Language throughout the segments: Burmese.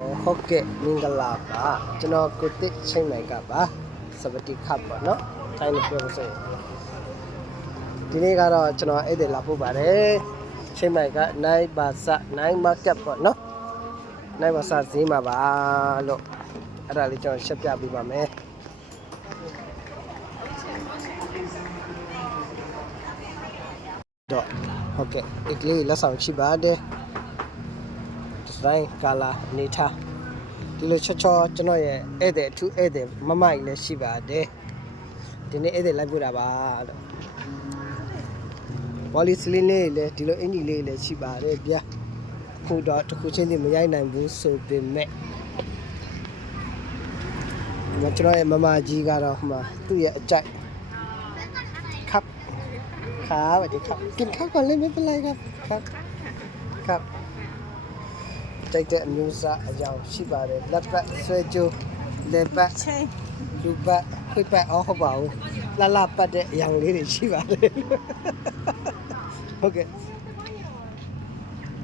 ဟုတ်ကဲ့မင်္ဂလာပါကျွန်တော်ကိုတစ်ချိန်နိုင်ကပါစပတိခပ်ပါเนาะတိုင်းလို့ပြောလို့ဆိုရင်ဒီနေ့ကတော့ကျွန်တော်အဲ့ဒီလာပို့ပါတယ်ချိန်နိုင်ကနိုင်ပါစနိုင်မာကတ်ပေါ့เนาะနိုင်ပါစဈေးမှာပါလို့အဲ့ဒါလေးကျွန်တော်ရှင်းပြပေးပါမယ်တော့ဟုတ်ကဲ့ဒီကလေးလက်ဆောင်ရှိပါတယ်ဒီဇိုင်းကာလာအနေထားဒီလိုချောချောကျွန်တော်ရဲ့ဧည့်သည်အထူးဧည့်သည်မမကြီးလည်းရှိပါတယ်ဒီနေ့ဧည့်သည်လိုက်ပို့တာပါလို့ဘောလီစလင်းလေးလည်းဒီလိုအင်ကြီးလေးလည်းရှိပါတယ်ဗျာအခုတော့တစ်ခုချင်းစီမရိုက်နိုင်ဘူးဆိုပေမဲ့ကျွန်တော်ရဲ့မမကြီးကတော့ဟိုမှာသူ့ရဲ့အကြိုက်ခပ်ခါပါဒီခပ်กินข้าวก่อนเลยไม่เป็นไรครับครับတိုက်တဲ့အမျိုးအစားအကြောင်းရှိပါတယ်လက်ပတ်ဆွဲကြိုးလက်ပတ်ချင်းလူပတ်ခွေးပတ်ဟုတ်ပါဘူးလှလှပတ်တဲ့အရာလေးတွေရှိပါတယ်ဟုတ်ကဲ့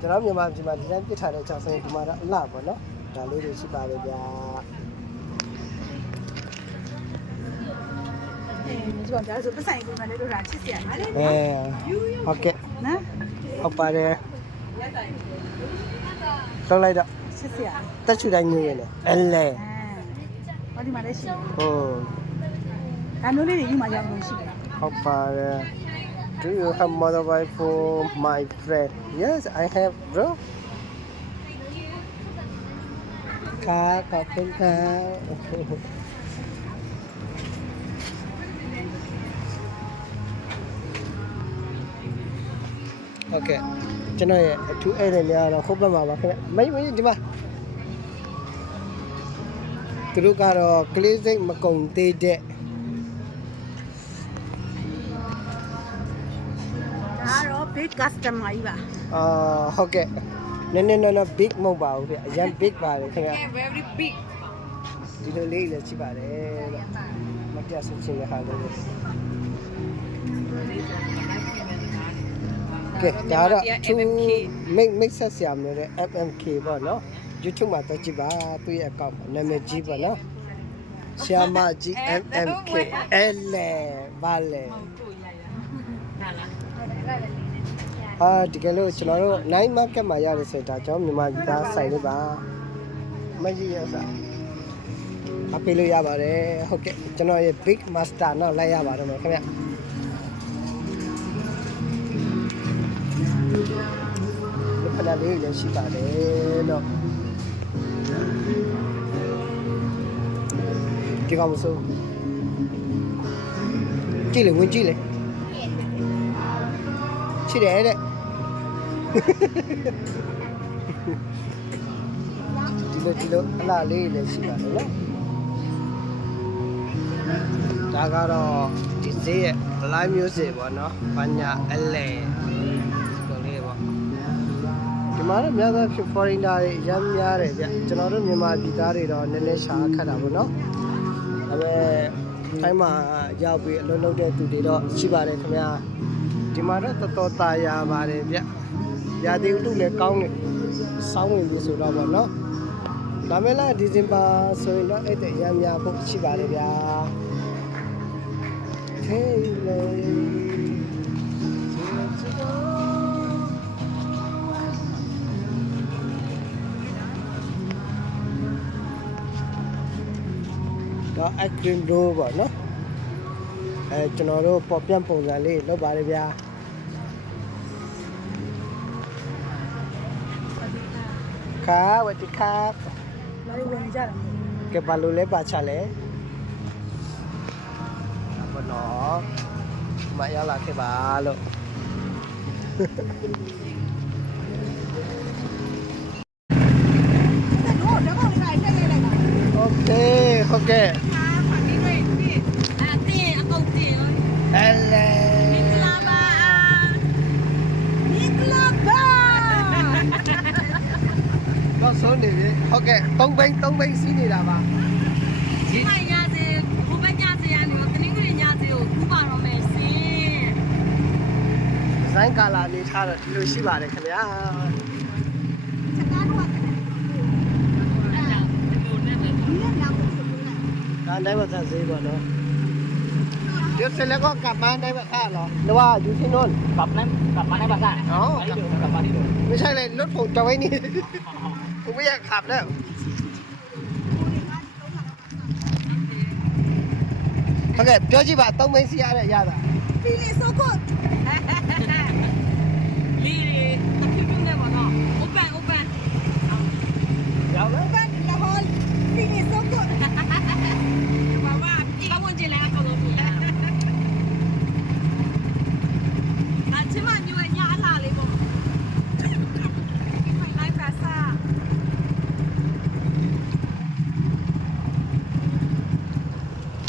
ကျွန်တော်မြန်မာပြည်မှာဒီတိုင်းပြစ်ထားတဲ့ကြောင်စင်ဒီမှာတော့အလှပေါ့နော်ဒါလေးတွေရှိပါတယ်ဗျာဒီကောင်ကြားဆိုပတ်ဆိုင်ကိုမှလည်းတို့တာချစ်စရာပါလေဟုတ်ကဲ့နော်ဟုတ်ပါတယ်တော့လိုက်တော့ချစ်စရာတက်ချူတိုင်းညင်းနေအလဲဟောဒီမှာလည်းရှိဟုတ်ဒါမျိုးလေးတွေဒီမှာရောက်လို့ရှိတယ်ဟုတ်ပါတယ် Do you have mobile for my friend? Yes, I have, bro. ขอบคุณครับโอเคကျွန်တော်ရဲ့အထူးဧည့်သည်များတော့ဟုတ်ပါမှာပါခင်ဗျမင်းဒီမှာသူတို့ကတော့ကလေးစိတ်မကုံသေးတဲ့ဒါတော့ big customer ကြီးပါဟုတ်ကဲ့နည်းနည်း big မဟုတ်ပါဘူးဗျအရင် big ပါတယ်ခင်ဗျ very big ဒီလိုလေးလည်းရှိပါတယ်လို့မပြတ်ဆင်းချင်တဲ့ဟာလေးကဲဒါတော့မိတ်ဆက်ဆရာမျိုးတဲ့ FMK ပေါ့နော် YouTube မှာတော့ကြည့်ပါသူ့ရဲ့ account မှာနာမည်ကြီးပေါ့နော်ဆရာမကြီး FMK အဲ့လေဘာလဲဒီကလေးကျွန်တော်တို့ night market မှာရတယ်ဆိုတော့ကျွန်တော်မြန်မာပြည်သားဆိုင်လေးပါမကြီးရစားအဖေလို့ရပါတယ်ဟုတ်ကဲ့ကျွန်တော်ရဲ့ big master တော့လိုက်ရပါတော့မယ်ခင်ဗျဒီဖလာလေးလည်းရှိပါတယ်လို့ဒီကောင်မစိုးကြည့်လေဝင်ကြည့်လေရှိတယ်တဲ့ဒီလိုအလားလေးလည်းရှိပါတယ်နော်ဒါကတော့ဒီဈေးရဲ့ live music ပေါ့နော်ဘာညာအလဲဆိုလေးပေါ့ဒီမှာတော့များသောဖြင့် foreigner တွေအများများတယ်ဗျကျွန်တော်တို့မြန်မာပြည်သားတွေတော့နည်းနည်းရှာခက်တာပေါ့နော်ဒါပေမဲ့ထိုင်းမှာရောက်ပြီးအလုပ်လုပ်တဲ့သူတွေတော့ရှိပါတယ်ခင်ဗျာဒီမှာတော့တော်တော်တာယာပါတယ်ဗျရာသီဥတုလည်းကောင်းနေစောင်းဝင်ပြီဆိုတော့ပေါ့နော်ဒါမဲ့လားဒီဇင်ဘာဆိုရင်တော့အဲ့တဲ့အများများဖို့ရှိပါတယ်ဗျာခေးလေတော့အကရင်ဒိုပေါ့နော်ကျွန်တော်တို့ပေါ်ပြန့်ပုံစံလေးလုပ်ပါတယ်ဗျာဝတိခါလာရီဝင်ကြတယ်ကဲဘာလို့လဲပါချလဲဘောနော်မရလာခဲ့ပါလို့โอเคဟုတ်ကဲ့အဲ့လေတော့ဆုံးနေပြီဟုတ်ကဲ့3ဘိန်းစီးနေတာပါဒီမှာညစေဘုဘညစေရနေတော့တနင်္ဂနွေညစေကိုကူးပါတော့မယ်ရှင်ဒီဇိုင်းကာလာလေးထားတော့ဒီလိုရှိပါတယ်ခင်ဗျာချက်သားတော့ န်တိုင်းမှာဆက်ဈေးပေါ့နော်ဒီစလည်းก็กลับมาได้แบบค่าเหรอหรือว่าอยู่ที่โน่น กลับมาในภาษาอ๋อกลับมาที่เดิม ไม่ใช่เลยรถผมจะไว้นี่ผมไม่อยากขับแล้วโอเคပြောကြည့်ပါအသုံးမင်းစီရတဲ့ရတာ feeling so good ဒီအဖြစ်ပြုနေပါတော့ open ရောက်แล้ว open the whole feeling so good ဘာမှအဝင်ကျင်လည်းအကုန်လုံးပြရတာချစ်မညွေညာအလားလေးပေါ့လိုက်ပါစား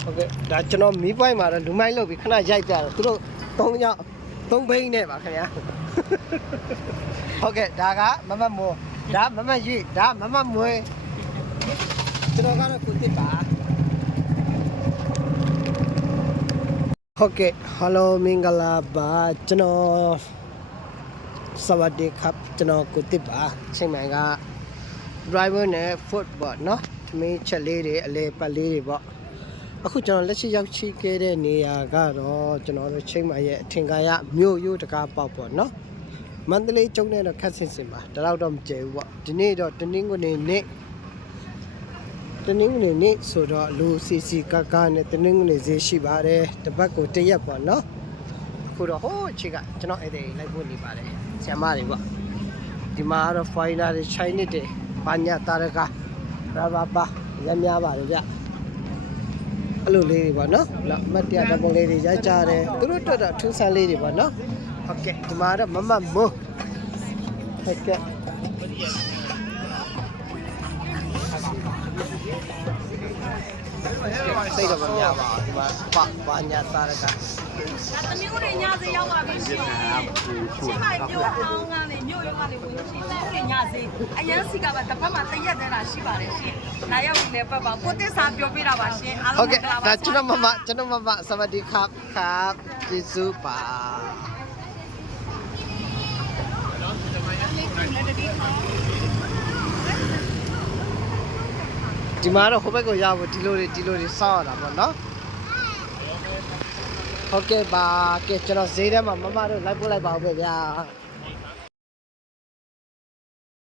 โอเคဒါကျွန်တော်မီးပွိုင်းမှာတော့လူမိုင်းလုပ်ပြီးခဏရိုက်ပြတယ်သူတို့3ယောက်3ဘိန်းနဲ့ပါခင်ဗျာဟုတ်ကဲ့ဒါကမမမိုးဒါမမရွေဒါမမမွေကျွန်တော်ကတော့ကိုတစ်ပါဟုတ်ကဲ့ဟယ်လိုမင်္ဂလာပါကျွန်တော်စวัสดีครับကျွန်တော်ကိုတစ်ပါချိန်မှန်က driver နဲ့ foot ပေါ့နော်သမီးချက်လေးတွေအလဲပတ်လေးတွေပေါ့အခုကျွန်တော်လက်ရှိရောက်ရှိခဲ့တဲ့နေရာကတော့ကျွန်တော်တို့ချိန်မှန်ရဲ့အထင်ကရမြို့ရိုးတကားပေါက်ပေါ့နော်မန္တလေးကျုံနဲ့တော့ခက်ဆင်စင်ပါဒါတော့မကျဲဘူးပေါ့ဒီနေ့တော့တနင်္ဂနွေနေ့ဆိုတော့လူစီစီကာကာနဲ့တနင်္ဂနွေဈေးရှိပါတယ်တပတ်ကိုတစ်ရက်ပေါ့နော်အခုတော့ဟိုးအချစ်ကကျွန်တော်အဲ့ဒီလိုက်ဖို့နေပါတယ်ဆရာမတွေပေါ့ဒီမှာကတော့ final တွေ Chinese တွေဘာညာတာရကဘာဘာရမ်းများပါတယ်ဗျအဲ့လိုလေးတွေပေါ့နော်နောက်မတ်တရားဓာတ်ပုံလေးတွေရိုက်ကြတယ်သူတို့တွေ့တော့ထူးဆန်းလေးတွေပေါ့နော်ဟုတ်ကဲ့ဒီမှာတော့မမမိုးဟုတ်ကဲ့စိတ်တော့မများပါဘူးဒီမှာဘာညာစားရက ဒါသမီးဦးတွေညစေးရောက်ပါပြီရှင်ချင်းမိုင်မြို့အောင်ကလည်းမြို့ရောကနေဝင်လို့ရှိရင်ဦးတွေညစေးအရန်စီကပါတစ်ဖက်မှာတရက်တည်းတာရှိပါတယ်ရှင်လာရောက်နေတဲ့ဘက်ပါကိုတစ်စာပြောပြတာပါရှင်အား ဟု လုံး တ်ကဲ့ဒါကျွန်တော်မမစวัสดีครับครับကျေးဇူးပါဒီမှာတော့ဟိုဘက်ကိုရဖို့ဒီလိုတွေစောင့်ရတာပေါ့နော်ဟုတ်ကဲ့ပါကဲကျွန်တော်ဈေးထဲမှာမမတို့လိုက်ပို့လိုက်ပါဦးပဲဗျာ